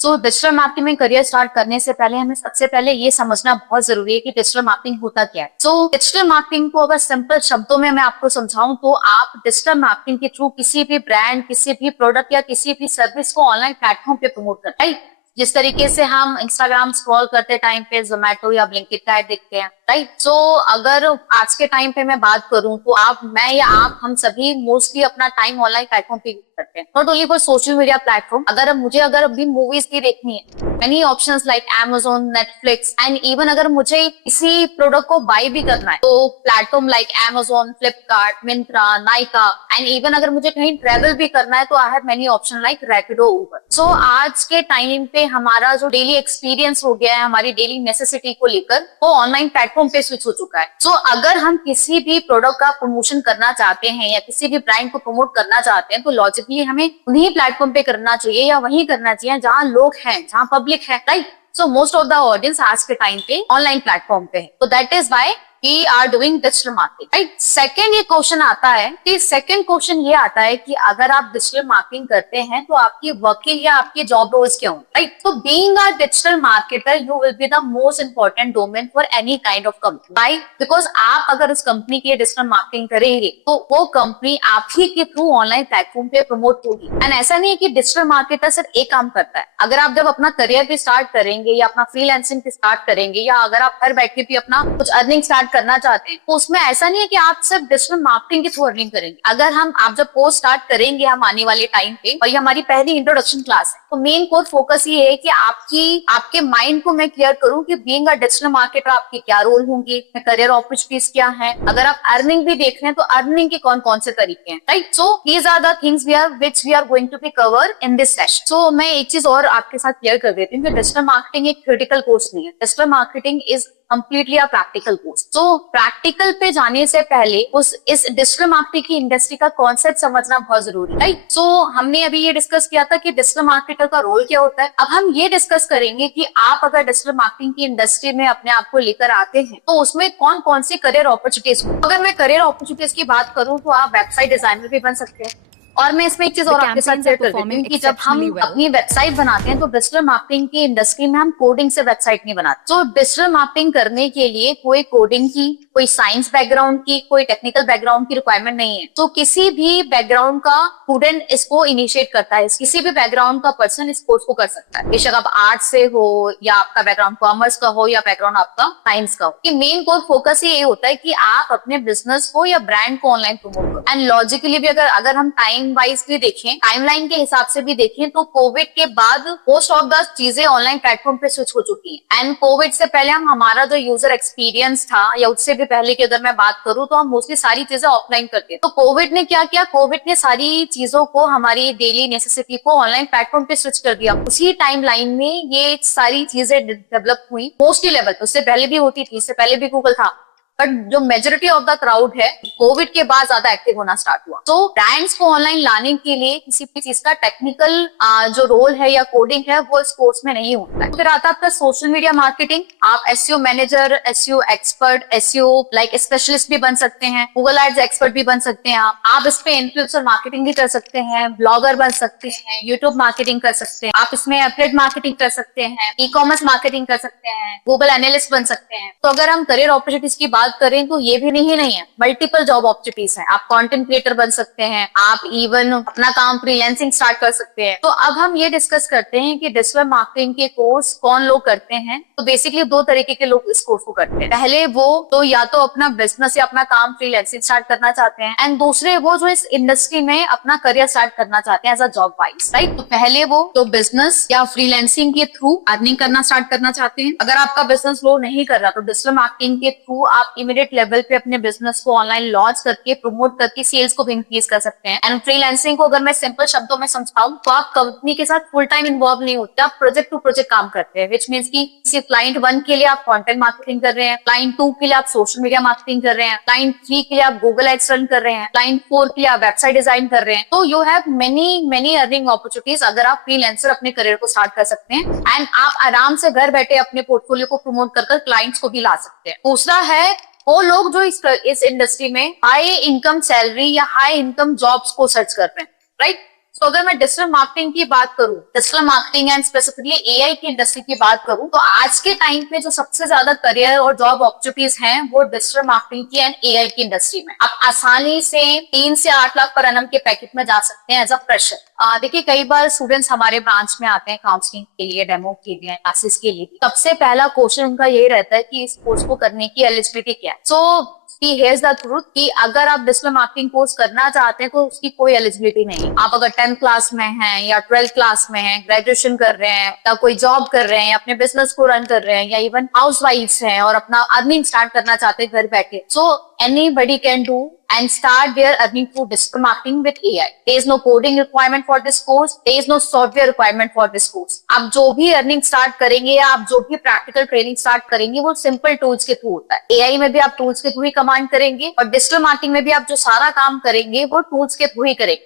So digital marketing में career start करने से पहले हमें सबसे पहले ये समझना बहुत जरूरी है कि डिजिटल मार्केटिंग होता क्या है। सो डिजिटल मार्केटिंग को अगर सिंपल शब्दों में मैं आपको समझाऊं तो आप डिजिटल मार्केटिंग के थ्रू किसी भी ब्रांड, किसी भी प्रोडक्ट या किसी भी सर्विस को ऑनलाइन प्लेटफॉर्म पे प्रमोट करते हैं। जिस तरीके से हम इंस्टाग्राम स्क्रॉल करते टाइम पे जोमेटो या ब्लिंकिट का ऐड देखते हैं, राइट। सो अगर आज के टाइम पे मैं बात करूं तो मैं या आप, हम सभी मोस्टली अपना टाइम ऑनलाइन प्लेटफॉर्म पे यूज करते हैं। Not only for social media platform, अगर अभी मूवीज भी देखनी है, many options like Amazon, Netflix and even अगर मुझे किसी प्रोडक्ट को बाय भी करना है तो platform like Amazon, Flipkart, Myntra, Nykaa and even अगर मुझे कहीं ट्रेवल भी करना है तो I have many option like Rapido, Uber. So आज के टाइम पे हमारा जो डेली एक्सपीरियंस हो गया है, हमारी डेली नेसेसिटी को लेकर वो ऑनलाइन प्लेटफॉर्म पे स्विच हो चुका है। सो अगर हम किसी भी प्रोडक्ट का प्रमोशन करना चाहते हैं या किसी भी ब्रांड को प्रमोट करना चाहते हैं तो लॉजिकली हमें उन्हीं प्लेटफॉर्म पे करना चाहिए या वहीं करना चाहिए जहां लोग हैं, जहां पब्लिक है, right. So most of the audience आज के टाइम पे ऑनलाइन प्लेटफॉर्म पे है, तो that is why we are doing digital marketing, right. Second ये क्वेश्चन आता है कि अगर आप डिजिटल मार्केटिंग करते हैं तो आपकी वर्किंग या आपकी जॉब रोल्स क्या होंगे, राइट। तो being a digital marketer you will be the most important domain for any kind of company, by because आप अगर उस कंपनी के डिजिटल मार्केटिंग करेंगे तो वो कंपनी आप ही के थ्रू ऑनलाइन प्लेटफॉर्म पे प्रमोट होगी। एंड ऐसा नहीं है कि डिजिटल मार्केटर सिर्फ एक काम करता है। अगर आप जब अपना करियर भी स्टार्ट करेंगे या अपना फ्रीलांसिंग भी स्टार्ट करेंगे या अगर आप घर बैठ के भी अपना कुछ अर्निंग स्टार्ट करना चाहते हैं तो उसमें ऐसा नहीं है कि आप सिर्फ डिजिटल मार्केटिंग के थ्रू अर्निंग करेंगे। अगर आप जब कोर्स स्टार्ट करेंगे हम आने वाले टाइम पे, और ये हमारी पहली इंट्रोडक्शन क्लास है, तो मेन कोर फोकस ये है कि आपके माइंड को मैं क्लियर करूं कि बीइंग अ डिजिटल मार्केटर आपके क्या रोल होंगे, करियर अपॉर्चुनिटीज क्या है, अगर आप अर्निंग भी देख रहे हैं तो अर्निंग के कौन कौन से तरीके हैं, right. So these are the things which we are going to be cover in this session. So मैं एक चीज और आपके साथ क्लियर कर देती हूँ कि डिजिटल मार्केटिंग एक थ्योरेटिकल कोर्स नहीं है। Digital marketing is completely a practical course. तो प्रैक्टिकल पे जाने से पहले इस डिजिटल मार्केटिंग की इंडस्ट्री का कॉन्सेप्ट समझना बहुत जरूरी है, राइट। सो हमने अभी ये डिस्कस किया था कि डिजिटल मार्केटर का रोल क्या होता है। अब हम ये डिस्कस करेंगे कि आप अगर डिजिटल मार्केटिंग की इंडस्ट्री में अपने आप को लेकर आते हैं तो उसमें कौन कौन सी करियर अपॉर्चुनिटीज हो। अगर मैं करियर अपॉर्चुनिटीज की बात करूं तो आप वेबसाइट डिजाइनर भी बन सकते हैं। और मैं इसमें एक चीज और आपके साथ शेयर कर देती हूँ कि जब हम अपनी वेबसाइट बनाते हैं तो डिजिटल मार्केटिंग की इंडस्ट्री में हम कोडिंग से वेबसाइट नहीं बनाते। तो डिजिटल मार्केटिंग करने के लिए कोई कोडिंग की, कोई साइंस बैकग्राउंड की, कोई टेक्निकल बैकग्राउंड की रिक्वायरमेंट नहीं है। तो किसी भी बैकग्राउंड का स्टूडेंट इसको इनिशिएट करता है, किसी भी बैकग्राउंड का पर्सन इस कोर्स को कर सकता है, बेशक आप आर्ट से हो या आपका बैकग्राउंड कॉमर्स का हो या बैकग्राउंड आपका साइंस का हो। कि मेन कोर फोकस ये होता है कि आप अपने बिजनेस को या ब्रांड को ऑनलाइन प्रमोट करो। एंड लॉजिकली भी अगर हम टाइम वाइज भी देखें, टाइमलाइन के हिसाब से भी देखें तो कोविड के बाद मोस्ट ऑफ द चीजें ऑनलाइन प्लेटफॉर्म पे स्विच हो चुकी हैं। एंड कोविड से पहले हमारा जो यूजर एक्सपीरियंस था या उससे भी पहले की अगर मैं बात करूं तो हम मोस्टली सारी चीजें ऑफलाइन करते। तो कोविड ने क्या किया, कोविड ने सारी चीजों को, हमारी डेली नेसेसिटी को ऑनलाइन प्लेटफॉर्म पे स्विच कर दिया। उसी टाइमलाइन में ये सारी चीजें डेवलप हुई मोस्टली लेवल पे। उससे पहले भी होती थी, इससे पहले भी गूगल था, बट जो मेजोरिटी ऑफ द क्राउड है कोविड के बाद ज्यादा एक्टिव होना स्टार्ट हुआ। तो ब्रांड्स को ऑनलाइन लाने के लिए किसी भी चीज का टेक्निकल जो रोल है या कोडिंग है वो इस कोर्स में नहीं होता है। फिर आता है आपका सोशल मीडिया मार्केटिंग। आप SEO manager, SEO expert, SEO like specialist भी बन सकते हैं, गूगल एड्स एक्सपर्ट भी बन सकते हैं। आप इस पे इन्फ्लुएंसर मार्केटिंग भी कर सकते हैं, ब्लॉगर बन सकते हैं, यूट्यूब मार्केटिंग कर सकते हैं, आप इसमें एफिलिएट मार्केटिंग कर सकते हैं, ई कॉमर्स मार्केटिंग कर सकते हैं, गूगल एनालिस्ट बन सकते हैं। तो अगर हम करियर अपॉर्चुनिटीज की बात करें तो ये भी नहीं है, मल्टीपल जॉब अपॉर्चुनिटीज हैं। आप कंटेंट क्रिएटर बन सकते हैं, आप इवन अपना काम फ्रीलांसिंग स्टार्ट कर सकते हैं। तो अब हम ये डिस्कस करते हैं कि डिजिटल मार्केटिंग के कोर्स कौन लोग करते हैं। तो बेसिकली दो तरीके के लोग इस कोर्स को करते हैं। पहले वो तो या तो अपना बिजनेस या अपना काम फ्रीलांसिंग स्टार्ट करना चाहते हैं, एंड दूसरे वो जो इस इंडस्ट्री में अपना करियर स्टार्ट करना चाहते हैं as a job wise, right. तो पहले वो तो बिजनेस या फ्रीलांसिंग के थ्रू अर्निंग करना स्टार्ट करना चाहते हैं। अगर आपका बिजनेस फ्लो नहीं कर रहा तो डिजिटल मार्केटिंग के थ्रू आप इमीडिएट लेवल पे अपने बिजनेस को ऑनलाइन लॉन्च करके, प्रमोट करके सेल्स को भी इंक्रीज कर सकते हैं। एंड फ्रीलांसिंग को अगर मैं सिंपल शब्दों में समझाऊं तो आप कंपनी के साथ फुल टाइम इन्वॉल्व नहीं होते, आप प्रोजेक्ट टू प्रोजेक्ट काम करते हैं, विच मीन्स की किसी क्लाइंट 1 के लिए आप कंटेंट मार्केटिंग कर रहे हैं, क्लाइंट 2 के लिए आप सोशल मीडिया मार्केटिंग कर रहे हैं, क्लाइंट 3 के लिए आप गूगल एड्स रन कर रहे हैं, क्लाइंट 4 के लिए आप वेबसाइट डिजाइन कर रहे हैं। तो you have many earning opportunities अगर आप फ्रीलांसर अपने करियर को स्टार्ट कर सकते हैं। एंड आप आराम से घर बैठे अपने पोर्टफोलियो को प्रमोट कर क्लाइंट्स को भी ला सकते हैं। दूसरा है वो लोग जो इस इंडस्ट्री में हाई इनकम सैलरी या हाई इनकम जॉब्स को सर्च कर रहे हैं, राइट। तो अगर मैं डिजिटल मार्केटिंग की बात करूं, digital marketing and specifically AI की इंडस्ट्री की बात करूं, तो आज के टाइम पे जो सबसे ज्यादा करियर और जॉब अपॉर्चुनिटीज हैं वो डिजिटल मार्केटिंग की एंड एआई की इंडस्ट्री में। आप आसानी से 3 से 8 लाख पर एनम के पैकेज में जा सकते हैं एज अ फ्रेशर। देखिए कई बार स्टूडेंट्स हमारे ब्रांच में आते हैं काउंसलिंग के लिए, डेमो के लिए, क्लासेस के लिए। सबसे पहला क्वेश्चन उनका यही रहता है कि इस कोर्स को करने की एलिजिबिलिटी क्या है। सो हियर्स द ट्रूथ कि अगर आप डिजिटल मार्केटिंग कोर्स करना चाहते हैं तो उसकी कोई एलिजिबिलिटी नहीं है। आप अगर 10th क्लास में हैं या 12th क्लास में हैं, ग्रेजुएशन कर रहे हैं या कोई जॉब कर रहे हैं, अपने बिजनेस को रन कर रहे हैं, या इवन हाउस वाइफ्स हैं और अपना अर्निंग स्टार्ट करना चाहते हैं घर बैठे, सो anybody can do and start their earning through digital marketing with AI. There is no coding requirement for this course. There is no software requirement for this course. आप जो भी अर्निंग स्टार्ट करेंगे या आप जो भी प्रैक्टिकल ट्रेनिंग स्टार्ट करेंगे वो सिंपल टूल्स के थ्रू होता है। एआई में भी आप टूल्स के थ्रू ही कमांड करेंगे और डिजिटल मार्केटिंग में भी आप जो सारा काम करेंगे वो टूल्स के थ्रू ही करेंगे।